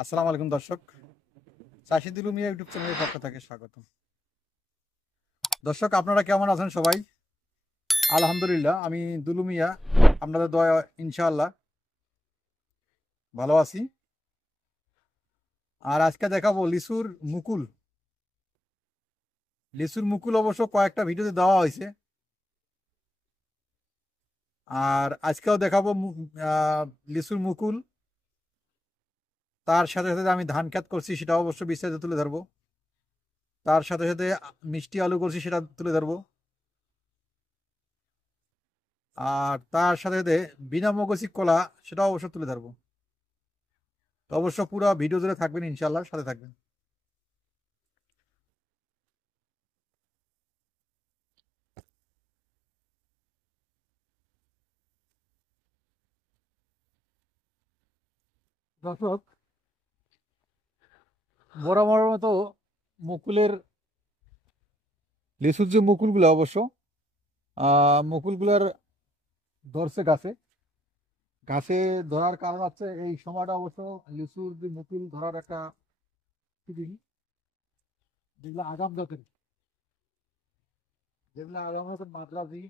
আসসালামু আলাইকুম দর্শক, চাষি দিলু মিয়া ইউটিউব চ্যানেলের পক্ষ থেকে স্বাগত। দর্শক, আপনারা কেমন আছেন সবাই? আলহামদুলিল্লাহ, আমি দুলু মিয়া আপনাদের দয়া ইনশাআল্লাহ ভালো আছি। আর আজকে দেখাবো লিচুর মুকুল অবশ্য কয়েকটা ভিডিওতে দেওয়া হয়েছে। আর আজকেও দেখাবো লিচুর মুকুল। তার সাথে সাথে আমি ধান ক্ষেত করছি, সেটা অবশ্য বিস্তারিত তুলে ধরবো। তার সাথে সাথে মিষ্টি আলু করছি, সেটা তুলে ধরবো। আর তার সাথে সাথে বিনা মৌকসি কলা, সেটাও অবশ্য তুলে ধরবো। তো অবশ্য পুরো ভিডিও জুড়ে থাকবেন, ইনশাল্লাহ সাথে থাকবেন। দর্শক, বরাবর মতো মুকুলের লিচুর যে মুকুলগুলো অবশ্য মুকুলগুলোর ধরছে গাছে। গাছে ধরার কারণ হচ্ছে এই সময়টা অবশ্য লিচুর যে মুকুল ধরার একটা সিজন। যেগুলো আগাম জাতের, মাদ্রাজি,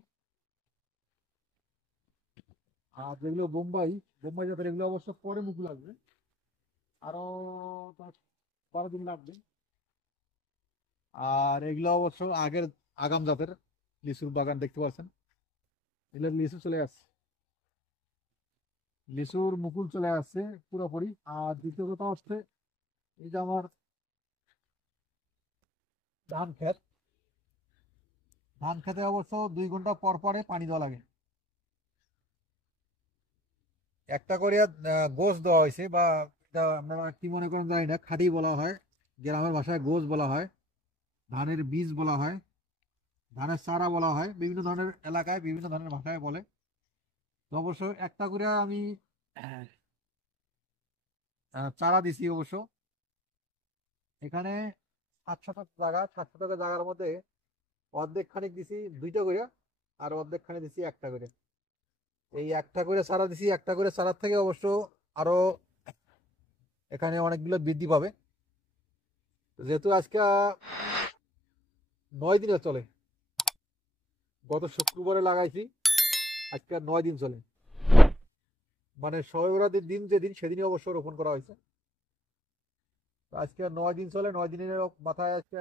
আর যেগুলো বোম্বাই বোম্বাই জাতের, এগুলো অবশ্য পরে মুকুল আসবে। আরো 10-12 দিন লাগবে। আর এগুলো অবশ্য আগের আগাম জাতের লিচুর বাগান দেখতে পাচ্ছেন। এগুলো লিচু চলে আসছে, লিচুর মুকুল চলে আসছে পুরোপুরি। আর দ্বিতীয় কথা হচ্ছে, এই যে আমার ধান ক্ষেত, ধান খেতে অবশ্য 2 ঘন্টা পর পরে পানি দেওয়া লাগে। একটা করে গোছ দেওয়া হয়েছে, বা এটা আপনারা কি মনে করেন জানি না, খাঁটি বলা হয়, গ্রামের ভাষায় গোছ বলা হয়, ধানের বীজ বলা হয়, ধানের চারা বলা হয়, বিভিন্ন ধরনের এলাকায় বিভিন্ন ধরনের ভাষায় বলে। তো অবশ্য একটা করে আমি চারা দিছি অবশ্য। এখানে 7 শতক জায়গার মধ্যে অর্ধেক খানিক দিছি 2টা করে, আর অর্ধেক খানিক দিছি একটা করে। এই একটা করে চারা দিছি, একটা করে চারার থেকে অবশ্য আরো এখানে অনেকগুলো বৃদ্ধি পাবে। যেহেতু আজকে 9 দিনে চলে, গত শুক্রবারে লাগাইছি, আজকে 9 দিন চলে। মানে শবে বরাতের দিন যেদিন, সেদিনই অবশ্য রোপণ করা হয়েছে। তো আজকে 9 দিন চলে, 9 দিনের মাথায় আজকে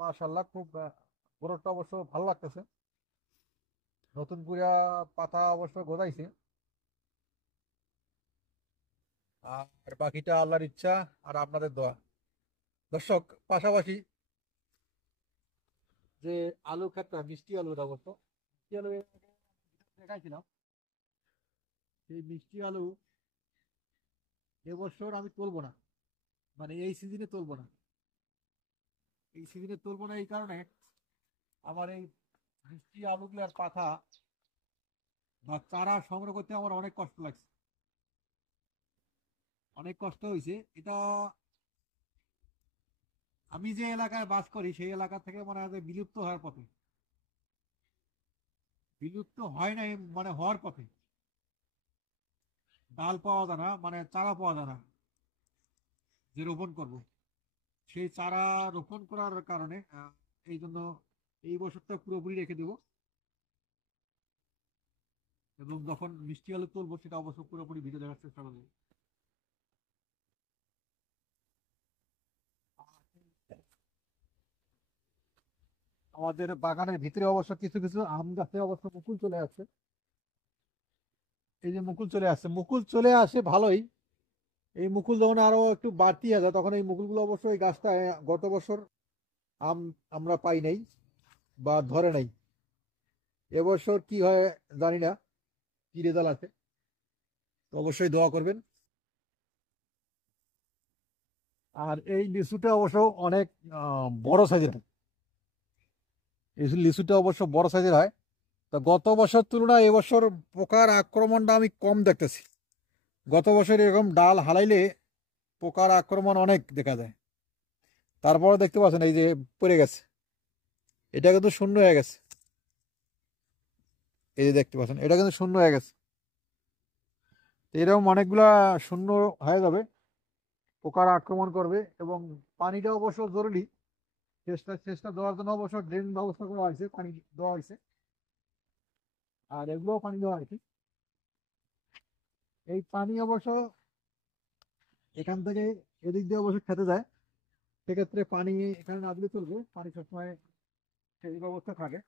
মাশাআল্লাহ খুব গ্রোথটা অবশ্য ভালো লাগতেছে। নতুন করে পাতা অবশ্য গজাইছে। আর বাকিটা আল্লাহর ইচ্ছা আর আপনাদের দোয়া। দর্শক, পাশাপাশি যে আলু ক্ষেতটা, মিষ্টি আলুর অবশ্য, মিষ্টি আলু এর আগে দেখাইছিলাম। সেই মিষ্টি আলু এবছর আমি তুলবো না, মানে এই সিজনে তুলবো না। এই সিজনে তুলবো না এই কারণে, আমার এই মিষ্টি আলুগুলার পাতা বা চারা সংগ্রহ করতে আমার অনেক কষ্ট লাগছে, অনেক কষ্ট হয়েছে। এটা আমি যে এলাকায় বাস করি, সেই এলাকা থেকে মনে হয় যে বিলুপ্ত হওয়ার পথে, বিলুপ্ত হয় নাই, মানে হওয়ার পথে। ডাল পাওয়া যায় না, মানে চারা পাওয়া যায় না যে রোপণ করব। সেই চারা রোপণ করার কারণে এই জন্য এই বছরটা পুরোপুরি রেখে দেব, এবং যখন মিষ্টি আলু তুলবো সেটা অবশ্য পুরোপুরি ভিডিও দেখার চেষ্টা করবো। আমাদের বাগানের ভিতরে অবশ্য কিছু কিছু আম গাছে অবশ্য মুকুল চলে আসছে। এই যে মুকুল চলে আসছে, মুকুল চলে আসে ভালোই। এই মুকুল যখন আরো একটু বাড়তি হয়ে যায়, তখন এই মুকুলগুলো অবশ্য এই গাছটায় গত বছর আম আমরা পাই নাই বা ধরে নাই। এবছর কি হয় জানি না, কি রেজাল্ট আছে। তো অবশ্যই দোয়া করবেন। আর এই লিচুটা অবশ্য অনেক বড় সাইজের হয়। এই লিচুটা অবশ্য বড় সাইজের হয়। তো গত বছর তুলনায় এবছর পোকার আক্রমণটা আমি কম দেখতেছি। গত বছর এরকম ডাল হালাইলে পোকার আক্রমণ অনেক দেখা যায়। তারপরে দেখতে পাচ্ছেন এই যে পড়ে গেছে, এটা কিন্তু শূন্য হয়ে গেছে। এই যে দেখতে পাচ্ছেন, এটা কিন্তু শূন্য হয়ে গেছে। তো এরকম অনেকগুলা শূন্য হয়ে যাবে। পোকার আক্রমণ করবে। এবং পানিটা অবশ্য জরুরি, চেষ্টা চেষ্টা দেওয়ার জন্য অবশ্য ড্রেন ব্যবস্থা করা হয়েছে, পানি দেওয়া হয়েছে, আর এগুলোও পানি দেওয়া হয়েছে। এই পানি অবশ্য এখান থেকে এদিক দিয়ে অবশ্য খেতে যায়, সেক্ষেত্রে পানি এখানে না দিলে চলবে, পানি সবসময় সেই ব্যবস্থা থাকে।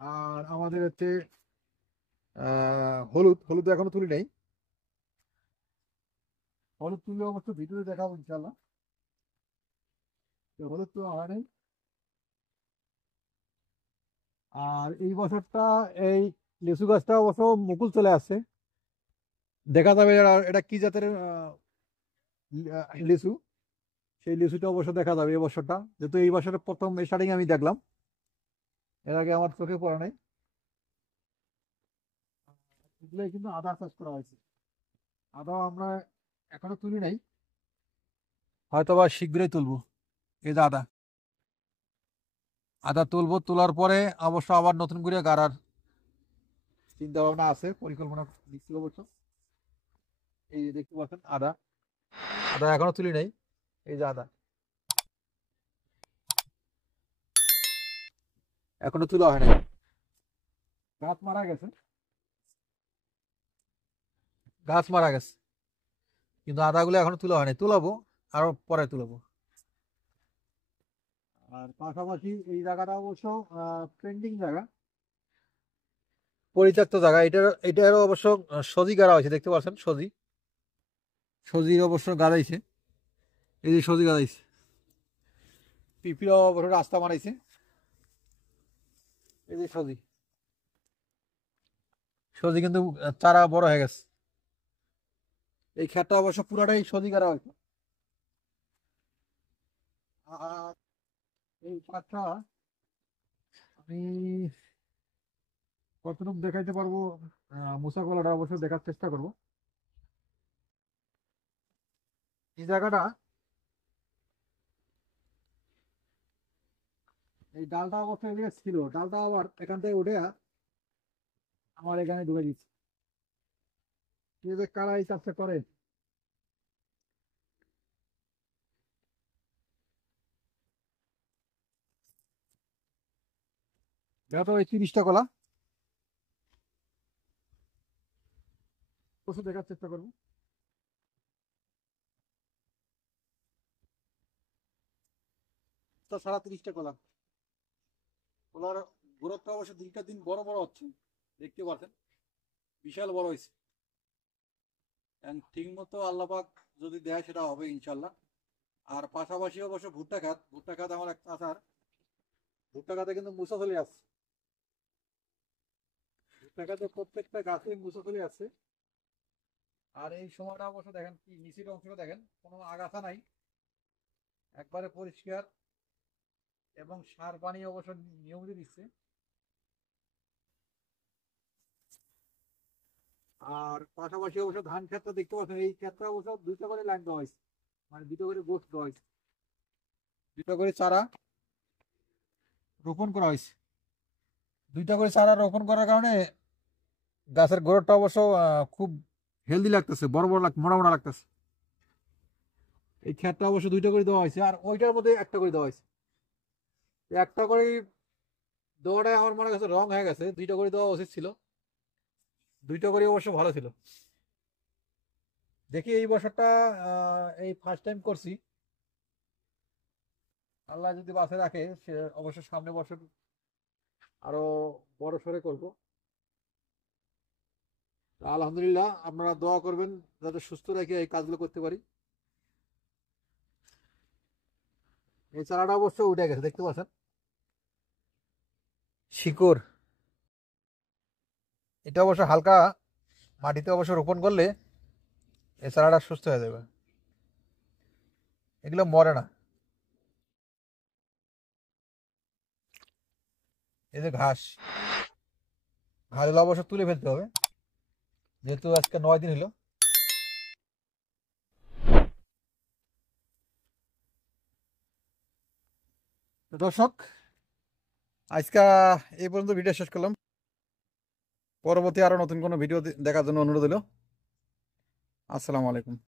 আর আমাদের হচ্ছে হলুদ, হলুদ এখনো তুলি নেই, হলুদ তুললে অবশ্য ভিডিও দেখাবো ইনশাল্লাহ। তো হলুদ তোলা হয় নাই। আর এই বছরটা এই লিচু গাছটা অবশ্য মুকুল চলে আসছে, দেখা যাবে এটা কি জাতের লিচু, সেই লিচুটা অবশ্য দেখা যাবে এই বছরটা, যেহেতু এই বছরের প্রথম স্টার্টিং আমি দেখলাম, এর আগে আমার চোখে পড়ে নাই। এগুলো কিন্তু আদা চাষ করা হয়েছে, আদাও আমরা এখনো তুলি নাই, হয়তো বা শীঘ্রই তুলবো। এই যে আদা, আদা তুলবো, তোলার পরে অবশ্য আবার নতুন করে গাড়ার চিন্তা ভাবনা আছে, পরিকল্পনা দিচ্ছি অবশ্য। এই যে দেখতে পাচ্ছেন আদা, আদা এখনো তুলি নাই, এই যে আদা এখনো তোলা হয় নাই, গাছ মারা গেছে, গাছ মারা গেছে, কিন্তু আদাগুলো এখনো তোলা হয় নাই, তুলাবো, আরো পরে তুলাবো। আর পাশাপাশি এই জায়গাটা অবশ্য ট্রেন্ডিং জায়গা, পরিত্যক্ত জায়গা, এটারও অবশ্য সজি গাড়া হয়েছে, দেখতে পাচ্ছেন সজি, সজির অবশ্য গাড়াইছে, এই যে সজি গাড়াইছে, পিপিও অবশ্য রাস্তা বানাইছে, এই যে সজি, সজি কিন্তু চারা বড় হয়ে গেছে, এই ক্ষেতটা অবশ্য পুরাটাই সজি গাড়া হয়েছে। আর এই পাটটা আমি কতটুকু দেখাইতে পারবো, মুসা কলাটা অবশ্য দেখার চেষ্টা করবো। এই জায়গাটা, এই ডালটা অবশ্য এদিকে ছিল, ডালটা আবার এখান থেকে উঠে আমার এখানে ঢুকে দিচ্ছে, এই যে কারা এই চাষটা করে। দেখা তো এই 30টা কলা, প্রচুর দেখার চেষ্টা করবো। তো সারা 30টা কলা, কলার গ্রোথটা অবশ্য দিনটা দিন বড় বড় হচ্ছে, দেখতে পাচ্ছেন বিশাল বড় হয়েছে, ঠিক মতো আল্লাপাক যদি দেয় সেটা হবে ইনশাল্লাহ। আর পাশাপাশি অবশ্য ভুট্টা খাত, ভুট্টা খাত আমার এক চাচার, ভুট্টা খাতে কিন্তু মুসা চলে আসছে, ভুট্টা খাতে প্রত্যেকটা গাছে মুসা চলে আসছে। আর এই সময়টা অবশ্য দেখেন কি নিচের অংশটা দেখেন, কোনো আগাছা নাই, একবারে পরিষ্কার, এবং সার পানি অবশ্য নিয়মিত দিচ্ছে। আর পাশাপাশি অবশ্য ধান ক্ষেতটা দেখতে পাচ্ছেন, এই ক্ষেতটা অবশ্য দুইটা করে লাইন দেওয়া হয়েছে, মানে দুটো করে গোছ দেওয়া হয়েছে, দুটো করে চারা রোপণ করা হয়েছে, দুইটা করে চারা রোপণ করার কারণে গাছের গোড়টা অবশ্য খুব হেলদি লাগতেছে, বড় বড় মোটা মোটা লাগতেছে। এই ক্ষেতটা অবশ্য দুইটা করে দেওয়া হয়েছে, আর ওইটার মধ্যে একটা করে দেওয়া হয়েছে, একটা করে দেওয়াটাই আমার মনে কাছে রং হয়ে গেছে, দুইটা করে দেওয়া উচিত ছিল, দুইটা করে অবশ্য ভালো ছিল। দেখি এই বছরটা এই ফার্স্ট টাইম করছি, আল্লাহ যদি বাঁচে রাখে সে অবশ্য সামনে বছর আরো বড় সড়ে করব। আলহামদুলিল্লাহ, আপনারা দোয়া করবেন যাতে সুস্থ রেখে এই কাজগুলো করতে পারি। এই চারাটা অবশ্য উঠে গেছে, দেখতে পাচ্ছেন শিকড়, এটা অবশ্য হালকা মাটিতে অবশ্য রোপণ করলে এই চারাটা সুস্থ হয়ে যাবে, এগুলো মরে না। এই যে ঘাস, ঘাসগুলো অবশ্য তুলে ফেলতে হবে, যেহেতু আজকে 9 দিন হলো। তো দর্শক, আজকে এই পর্যন্ত ভিডিও শেষ করলাম। পরবর্তী আরো নতুন কোনো ভিডিও দেখার জন্য অনুরোধ হলো। আসসালামু আলাইকুম।